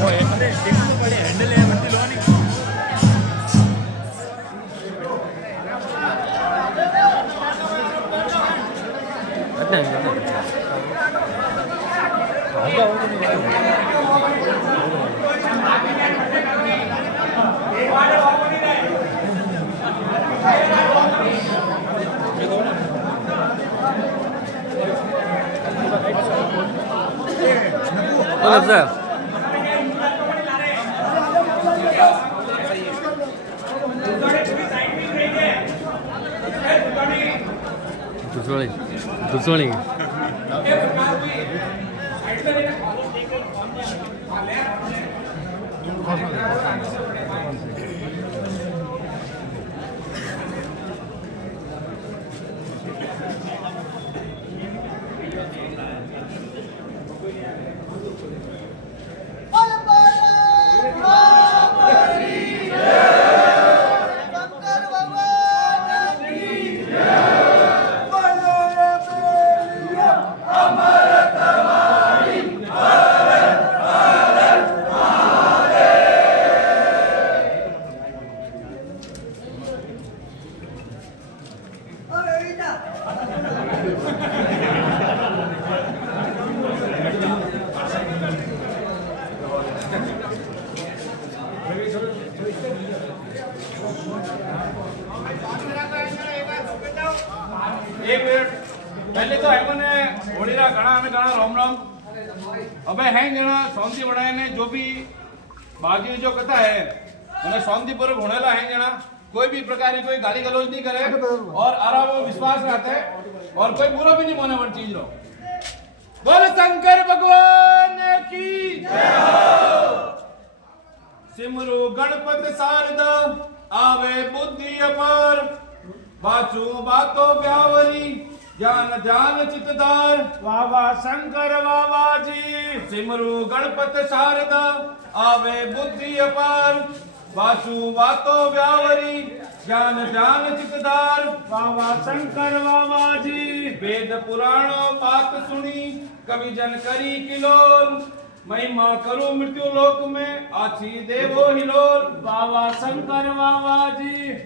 वो अरे टिक तो बड़ी हैंडल है मत लो नहीं 없어요. दुसोली एक मिनट पहले तो है ने होलीरा घना हमें घना राम राम अबे हैं जना शांति बनाए ने जो भी बाजी जो कथा है उन्हें शांति पूर्वक होनेला है जना कोई भी प्रकार की कोई गाली गलौज नहीं करे और आराम और विश्वास रखते और कोई बुरा भी नहीं माने वन चीज रो बोल शंकर भगवान की जय हो सिमरु गणपति शारदा आवे बुद्धि अपार बाचू बातो ब्यावरी ज्ञान ध्यान चितदार बाबा शंकर बाबा जी सिमरु गणपति शारदा आवे बुद्धि अपार बाचू बातो ब्यावरी ज्ञान ध्यान चितदार बाबा शंकर बाबा जी वेद पुराणों बात सुनी कवि जन करी किलोल महिमा करो मृत्यु लोक में आछी देवो हिलोल बाबा शंकर बाबा जी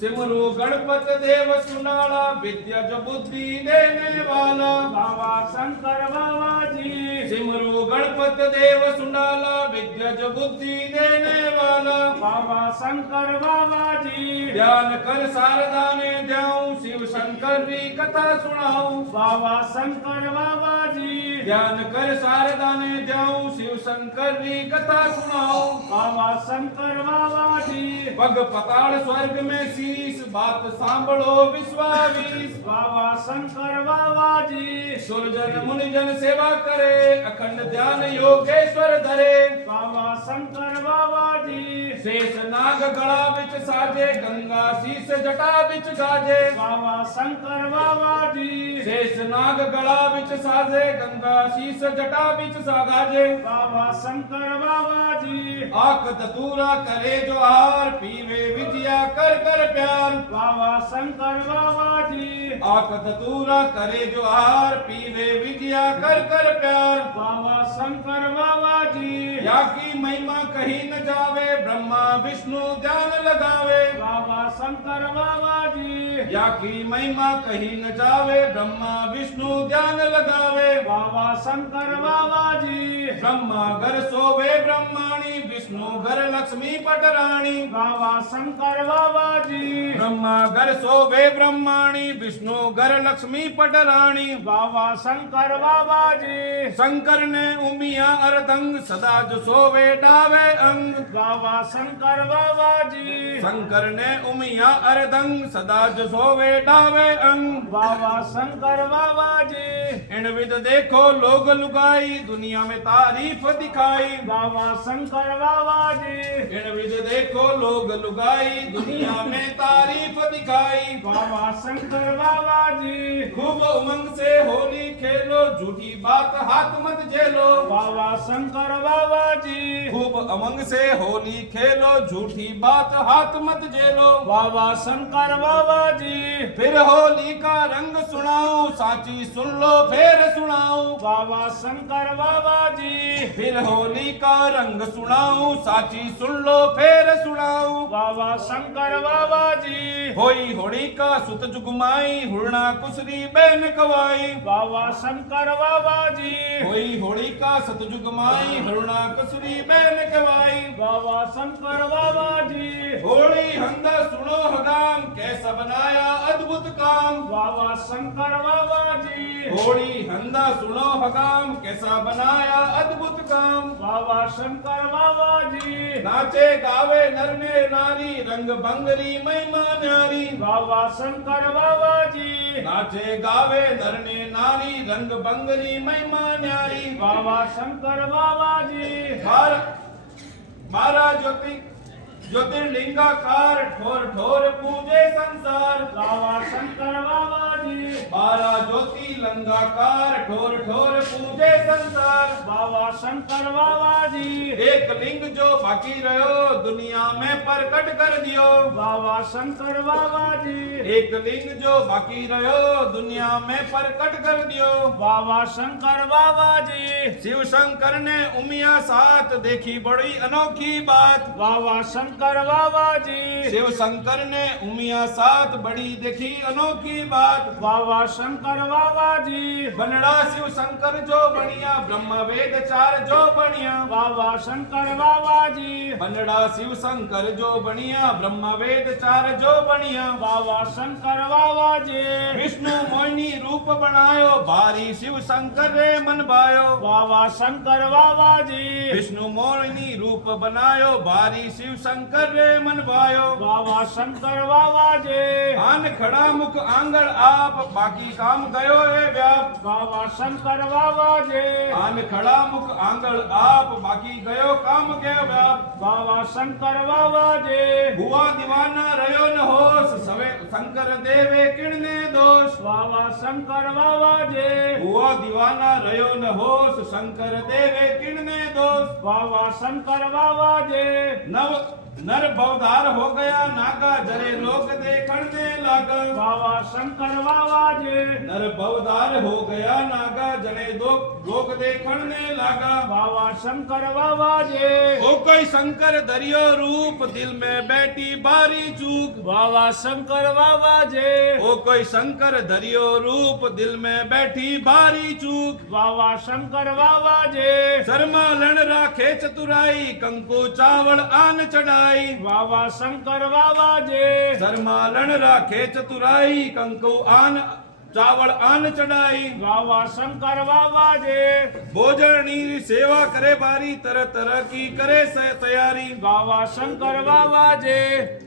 सिमरु गणपति देव सुनाला विद्या जो बुद्धि देने वाला बाबा शंकर बाबा जी सिमरु गणपति देव सुनाला विद्या जो बुद्धि देने वाला बाबा शंकर बाबा जी ध्यान कर शारदा ने जाऊं शिव शंकर की कथा सुनाऊं बाबा शंकर बाबा जी ध्यान कर शारदा ने जाऊं शिव शंकर की कथा सुनाऊं बाबा शंकर बाबा जी पग पताड़ स्वर्ग में शीश बात सांभळो विश्वावीस बाबा शंकर बाबा जी सुरजन मुनिजन सेवा करे अखंड ध्यान योगेश्वर धरे बाबा शंकर बाबा जी शेष नाग गला विच साजे गंगा शीस जटा विच गाजे बाबा शंकर बाबा जी शेष नाग गला विच साजे गंगा शीस जटा विच सागाजे बाबा शंकर बाबा जी आक दतूरा करे जो हार पीवे विद्या कर कर प्यार बाबा शंकर बाबा जी आक दतूरा करे जो हार पीवे विद्या कर कर प्यार बाबा शंकर बाबा जी या की महिमा कहीं न जावे ब्रह्मा विष्णु ध्यान लगावे बाबा शंकर बाबा जी या की महिमा कहीं न जावे ब्रह्मा विष्णु ध्यान लगावे बाबा शंकर बाबा जी ब्रह्मा घर सोवे ब्रह्माणी विष्णु घर लक्ष्मी पटराणी बाबा शंकर बाबा जी ब्रह्मा घर सोवे ब्रह्माणी विष्णु घर लक्ष्मी पटराणी बाबा शंकर बाबा जी शंकर ने उमिया अर्धंग सदा जो सोवे डावे अंग बाबा शंकर बाबा जी शंकर ने उमिया अर्धंग सदा जो सोवे डावे अंग बाबा शंकर बाबा जी इन विद देखो लोग लुगाई दुनिया में तारीफ दिखाई बाबा शंकर बाबा जी इन विद देखो लोग लुगाई दुनिया में तारीफ दिखाई बाबा शंकर बाबा जी खूब उमंग से होली खेलो झूठी बात हाथ मत झेलो बाबा शंकर बाबा जी खूब अमंग से होली खेलो, झूठी बात हाथ मत झेलो। बाबा शंकर बाबा जी। फिर होली का रंग सुनाऊं, साची सुन लो फिर सुनाऊं। बाबा शंकर बाबा जी। फिर होली का रंग सुनाऊं, साची सुन लो फिर सुनाऊं। बाबा शंकर बाबा जी। होई होली का सुत जुगमाई, हुरना कुसरी बैन कवाई। बाबा शंकर बाबा जी। होई होली का सतजुग माई, हुरना कुसरी बैन कवाई। बाबा शंकर बाबा जी। होली हंदा सुनो हगाम, कैसा बनाया अद्भुत काम। बाबा शंकर बाबा जी। होली हंदा सुनो हगाम, कैसा बनाया अद्भुत काम। बाबा शंकर बाबा जी। नाचे गावे नर ने नारी, रंग बंगरी महिमा न्यारी। बाबा शंकर बाबा जी। नाचे गावे नर ने नारी, रंग बंगरी महिमा न्यारी। बाबा शंकर बाबा जी। बारह ज्योतिर्लिंगाकार, ठोर ठोर पूजे संसार। बाबा शंकर बाबा जी। 12 ज्योतिर्लिंगाकार, ठोर ठोर पूजे संसार। बाबा शंकर बाबा जी। एक लिंग जो बाकी रहो, दुनिया में प्रकट कर दियो। बाबा शंकर बाबा जी। एक लिंग जो बाकी रहो, दुनिया में प्रकट कर दियो। बाबा शंकर बाबा जी। शिव शंकर ने उमिया साथ, देखी बड़ी अनोखी बात। बाबा शंकर बाबा जी। शिव शंकर ने उमिया साथ, बड़ी देखी अनोखी बात। बाबा शंकर बाबा जी। बनड़ा शिव शंकर जो बनिया, ब्रह्म वेद चार जो बनिया। बाबा शंकर बाबा जी। बनड़ा शिव शंकर जो बनिया, ब्रह्म वेद चार जो बनिया। बाबा शंकर बाबा जी। विष्णु मोहिनी रूप बनायो, भारी शिव शंकर रे मन भायो। बाबा शंकर बाबा जी। विष्णु मोहिनी रूप बनायो, भारी शिव शंकर रे मन भायो। बाबा शंकर बाबा जी। आन खड़ा मुख आंगण आप, बाकी काम गयो रे व्याप। बाबा शंकर बाबा जी। आन खड़ा मुख आंगण आप, बाकी गयो काम गयो व्याप। बाबा शंकर बाबा जी। हुआ दीवाना रयो न होश, सवे शंकर देवे किणने दोष। बाबा शंकर बाबा जी। हुआ दीवाना रयो न होश, शंकर देवे किणने दोष। बाबा शंकर बाबा जी। नव नर भवदार हो गया नागा, जरे लोग देखण ने लागा। बाबा शंकर बाबा जी। नर भवदार हो गया नागा, जरे लोग देखण ने लागा। बाबा शंकर बाबा जी। ओ कोई शंकर दरियो रूप, दिल में बैठी बारी चूक। बाबा शंकर बाबा जी। ओ कोई शंकर दरियो रूप, दिल में बैठी बारी चूक। बाबा शंकर बाबा जी। शर्मा लण राखे चतुराई, कंकु चावल आन चढ़ाई। बाबा शंकर बाबा जी। शर्मालन राखे चतुराई, कंकु आन चावल आन चढ़ाई। बाबा शंकर बाबा जी। भोजनी सेवा करे बारी, तरह तरह की करे से तैयारी। बाबा शंकर बाबा जी।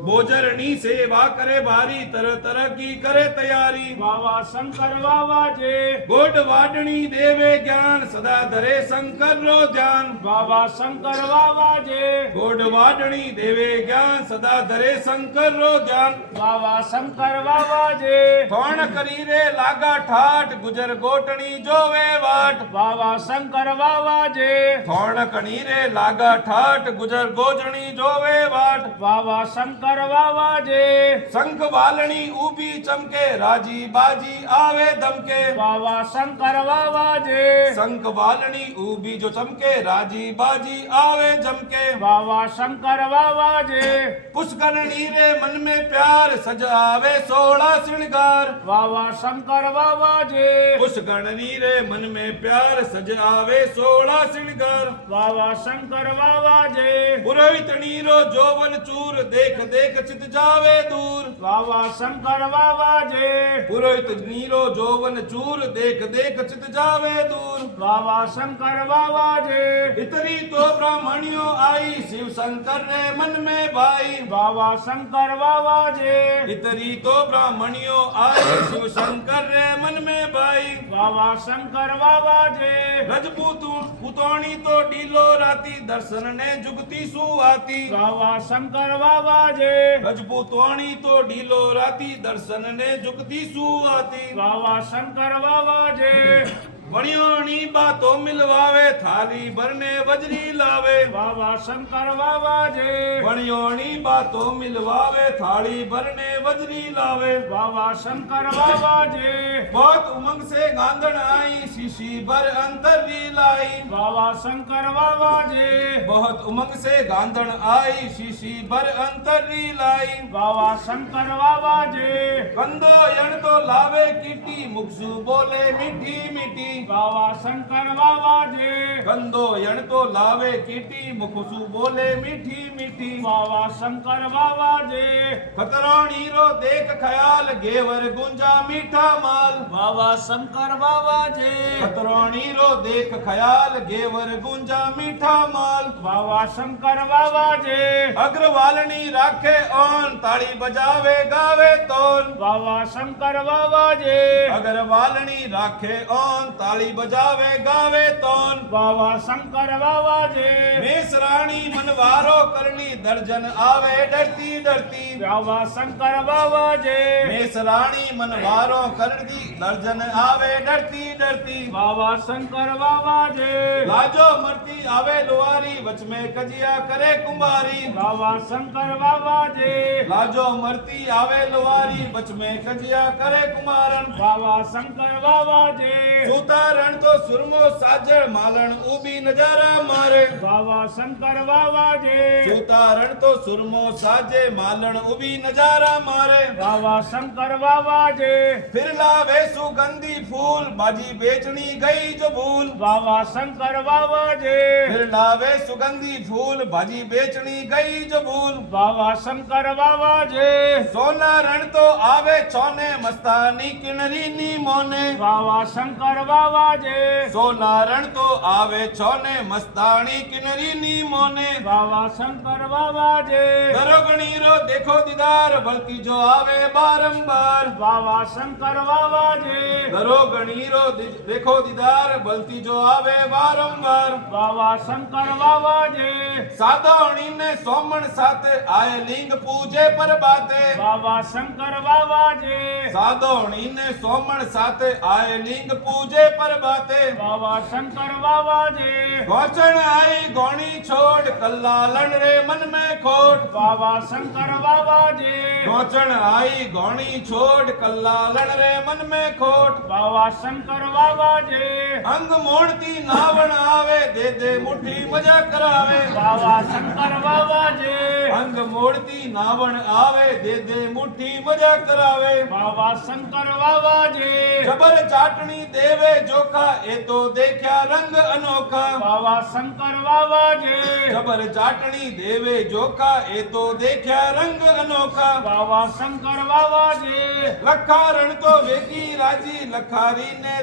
भोजनी सेवा करे बारी, तरह तरह की करे तैयारी। बाबा शंकर बाबा जी। गोड वाडणी देवे ज्ञान, सदा धरे शंकर रो ध्यान। बाबा शंकर बाबा जी। गोड वाडणी देवे ज्ञान, सदा धरे शंकर रो ध्यान। बाबा शंकर बाबा जी। कौन करी रे लागा ठाठ, गुजर गोटणी जोवे वाट। बाबा शंकर बाबा जी। कौन कनी रे लागा ठाठ, गुजर गोजणी जोवे वाट। बाबा शंकर बाबा जी। शंख वालनी ऊबी चमके, राजी बाजी आवे दमके। बाबा शंकर बाबा जी। शंख वालनी ऊबी जो चमके, राजी बाजी आवे जमके। बाबा शंकर बाबा जी। पुष्करणी रे मन में प्यार, सजावे 16 श्रृंगार। बाबा शंकर बाबा जी। पुष्करणी रे मन में प्यार, सजावे 16 श्रृंगार। बाबा शंकर बाबा जी। पुरोहित नीरो जोवन चूर, देख देख चित जावे दूर। बाबा शंकर बाबा जी। पुरोहित नीरो जोवन चूर, देख देख चित जावे दूर। बाबा शंकर बाबा जी। इतनी तो ब्राह्मणियों आई, शिव शंकर रे मन में भाई। बाबा शंकर बाबा जी। इतनी तो ब्राह्मणियों आई, शिव शंकर रे मन में भाई। बाबा शंकर बाबा जी। रजपूत पुतौणी तो डीलो राती, दर्शन ने जुगती सुआती। बाबा शंकर बाबा जी। रजपूतवाणी तो ढीलो राती, दर्शन ने जुगती सुआती। बाबा शंकर बाबा जी। वणियोनी बातों मिलवावे थाली भरने वजरी लावे बाबा शंकर बाबा जे वणियोनी बातों मिलवावे थाली भरने वजरी लावे बाबा शंकर बाबा जे बहुत उमंग से गांधण आई शीशी भर अंतरी लाई बाबा शंकर बाबा जे बहुत उमंग से गांधण आई शीशी भर अंतरी लाई बाबा शंकर बाबा जे कंदो यण तो लावे कीटी मुखसु बोले मीठी मीठी बाबा शंकर बाबा जे कंदो यण तो लावे कीटी मुखसु बोले मीठी मीठी बाबा शंकर बाबा जे खतराणी रो देख ख्याल घेवर गुंजा मीठा माल बाबा शंकर बाबा जे खतराणी रो देख ख्याल घेवर गुंजा मीठा माल बाबा शंकर बाबा जे अग्रवालनी राखे ओन ताली बजावे गावे तोन बाबा शंकर बाबा जे अग्रवालनी राखे ओन ताली बजावे गावे तोन बाबा शंकर बाबा जे मेसराणी मनवारो करनी दर्जन आवे डरती डरती बाबा शंकर बाबा जे मेसराणी मनवारो करनी दर्जन आवे डरती डरती बाबा शंकर बाबा जे लाजो मरती आवे लुहारी वच में कजिया करे कुंभारी बाबा शंकर बाबा जे लाजो मरती आवे लुहारी वच में कजिया करे कुमारन बाबा शंकर बाबा जे सूतारण तो सुरमो साजळ मालण उबी नजारा मारे बाबा शंकर बाबा जे सूतारण तो सुरमो साजे मालण उबी नजारा मारे बाबा शंकर बाबा जे फिर लावे सुगंधी फूल बाजी बेचनी गई जो भूल बाबा शंकर बाबा जे फिर लावे सुगंधी फूल भाजी बेचनी गई जो भूल बाबा शंकर बाबा जे सोना रण तो आवे छोने मस्तानी किनरी नी मोने बाबा शंकर बाबा जे सोना रण तो आवे छोने मस्तानी किनरी नी मोने बाबा शंकर बाबा जे दरोगणी रो देखो दीदार बल्कि जो आवे बारंबार बाबा शंकर बाबा जे दरोगणी रो देखो दीदार बल्कि जो आवे बारंबार बाबा शंकर बाबा जे साधवणी ने सोमण साथ आए लिंग पूजे पर बाते बाबा शंकर बाबा जे साधवणी ने सोमण साथ आए लिंग पूजे पर बाते बाबा शंकर बाबा जे गोचण आई गोणी छोड़ कल्लालन रे मन में खोट बाबा शंकर बाबा जे गोचण आई गोणी छोड़ कल्लालन रे मन में खोट बाबा शंकर बाबा जे अंग मोड़ती नावण आवे दे दे मुट्ठी मजा करावे बाबा शंकर बाबा जे अंग मोड़ती नावण आवे दे दे मुट्ठी मजा करावे बाबा शंकर बाबा जे जबर चाटनी देवे जोखा ए तो देखा रंग अनोखा बाबा शंकर बाबा जे जबर चाटनी देवे जोखा ए तो देखा रंग अनोखा बाबा शंकर बाबा जे लखारण तो वेगी राजी लखारी ने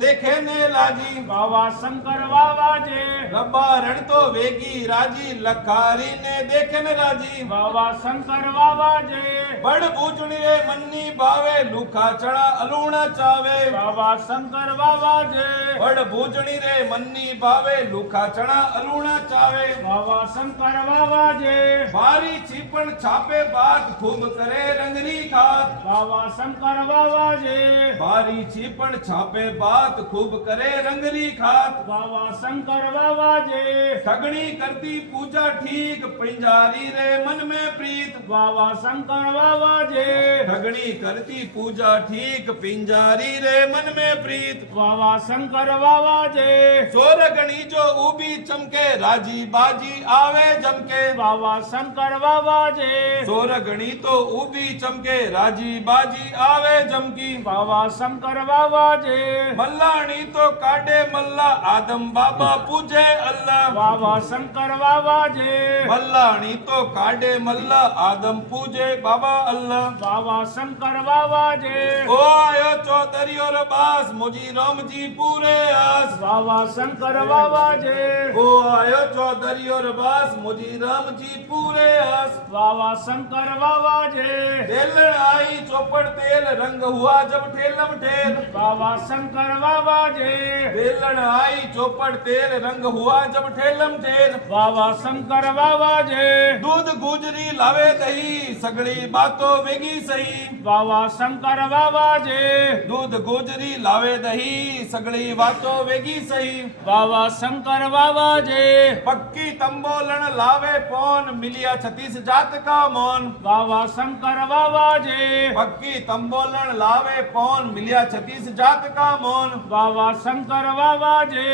देखे ने लाजी बाबा शंकर बाबा जे रबारण तो वेगी राजी लखारी ने देखे ने राजी बाबा शंकर बाबा जे बड़ बूझणी रे मन्नी बावे लूखा चढ़ा अलूणा चावे बाबा शंकर बाबा जे बड़ बूझणी रे मन्नी बावे लूखा चढ़ा अलूणा चावे बाबा शंकर बाबा जे बारी छीपण छापे बात खूब करे रंगरी खात बाबा शंकर बाबा जे बारी छीपण छापे बात खूब करे रंगरी खात बाबा शंकर बाबा जे ठगणी करती पूजा ठीक पिंजारी रे मन में प्रीत बाबा शंकर बाबा जे ठगणी करती पूजा ठीक पिंजारी रे मन में प्रीत बाबा शंकर बाबा जे सोरगणी जो उबी चमके राजी बाजी आवे जमके बाबा शंकर बाबा जे सोरगणी तो उबी चमके राजी बाजी आवे जमकी बाबा शंकर बाबा जे मल्लाणी तो काटे मल्ला आदम बाबा पूजे अल्लाह बाबा शंकर बाबा जे मल्लाणी तो काटे मल्ला आदम पूजे बाबा अल्लाह बाबा शंकर बाबा जे ओ आयो चौधरी और बास मुझी राम जी पूरे आस बाबा शंकर बाबा जे ओ आयो चौधरी और बास मुझी राम जी पूरे आस बाबा शंकर बाबा जे तेलण आई चौपड़ तेल रंग हुआ जब ठेलम ठेल बाबा शंकर बाबा जे तेलण आई चौपड़ तेल रंग हुआ जब ठेलम ठेल बाबा शंकर बाबा जे दूध गुजरी लावे दही सगड़ी बात વાતો વેગી સહી બાવા શંકર બાવાજે દૂધ ગુજરી લાવે દહી સગળી વાતો વેગી સહી બાવા શંકર બાવાજે પક્કી તંબોલણ લાવે પોન મિલિયા 36 જાત કા મોન બાવા શંકર બાવાજે પક્કી તંબોલણ લાવે પોન મિલિયા 36 જાત કા મોન બાવા શંકર બાવાજે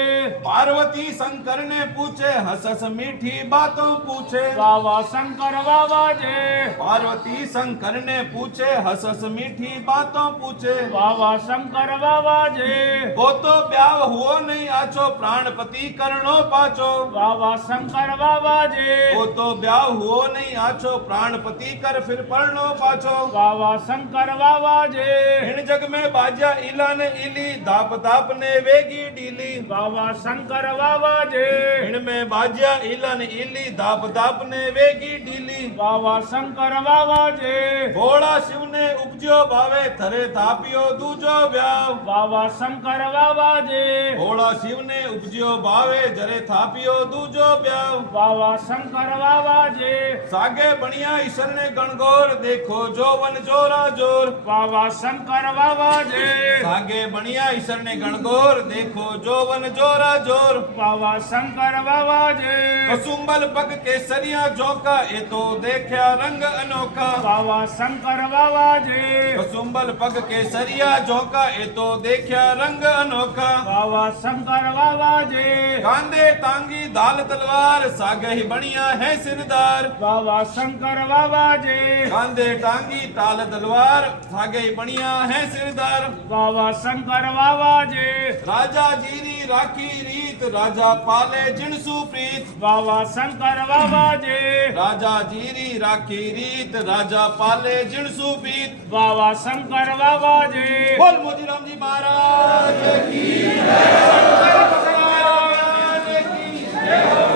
पार्वती शंकर ने पूछे हंस हंस मीठी बातों पूछे બાવા શંકર બાવાજે पार्वती शंकर ने पूछे हंस हंस मीठी बातों पूछे બાવા શંકર બાવાજે वो तो ब्याह हुओ नहीं आछो प्राणपति करणो पाछो બાવા શંકર બાવાજે वो तो ब्याह हुओ नहीं आछो प्राणपति कर फिर परणो पाछो બાવા શંકર બાવાજે इन जग में बाजा इला ने इली दाप दाप ने वेगी डीली બાવા શંકર બાવાજે इनमें बाजा इला ने इली दाप दाप ने वेगी डीली બાવા શંકર બાવાજે ભોળા શિવને ઉપજ્યો ભાવે થરે થાપ્યો દૂજો વ્યાવ બાવા શંકર બાવાજે ભોળા શિવને ઉપજ્યો ભાવે જરે થાપ્યો દૂજો વ્યાવ બાવા શંકર બાવાજે સાગે બણિયા ઈશ્વરને ગણગોર દેખો જોવન જોરા જોર બાવા શંકર બાવાજે સાગે બણિયા ઈશ્વરને ગણગોર દેખો જોવન જોરા જોર બાવા શંકર બાવાજે કસુંબલ પગ કેસરિયા જોકા એ તો દેખ્યા રંગ અનોખા બાવા શંકર બાવાજે કસુંબલ પગ કેસરિયા જોકા એ તો દેખ્યા રંગ અનોખા બાવા શંકર બાવાજે કાંદે તાંગી દાલ તલવાર સાગહી બણિયા હે સિરદાર બાવા શંકર બાવાજે કાંદે ટાંગી તાલ તલવાર સાગહી બણિયા હે સિરદાર બાવા શંકર બાવાજે રાજા જીરી રાખી રીત રાજા પાલે જીણસુ પ્રીત બાવા શંકર બાવાજે રાજા જીરી રાખી રીત રાજા પાલે જીણસુ પ્રીત બાવા શંકર બાવાજે બોલ મોતીરામજી મહારાજ કી જય. શંકર ભગવાન की जय.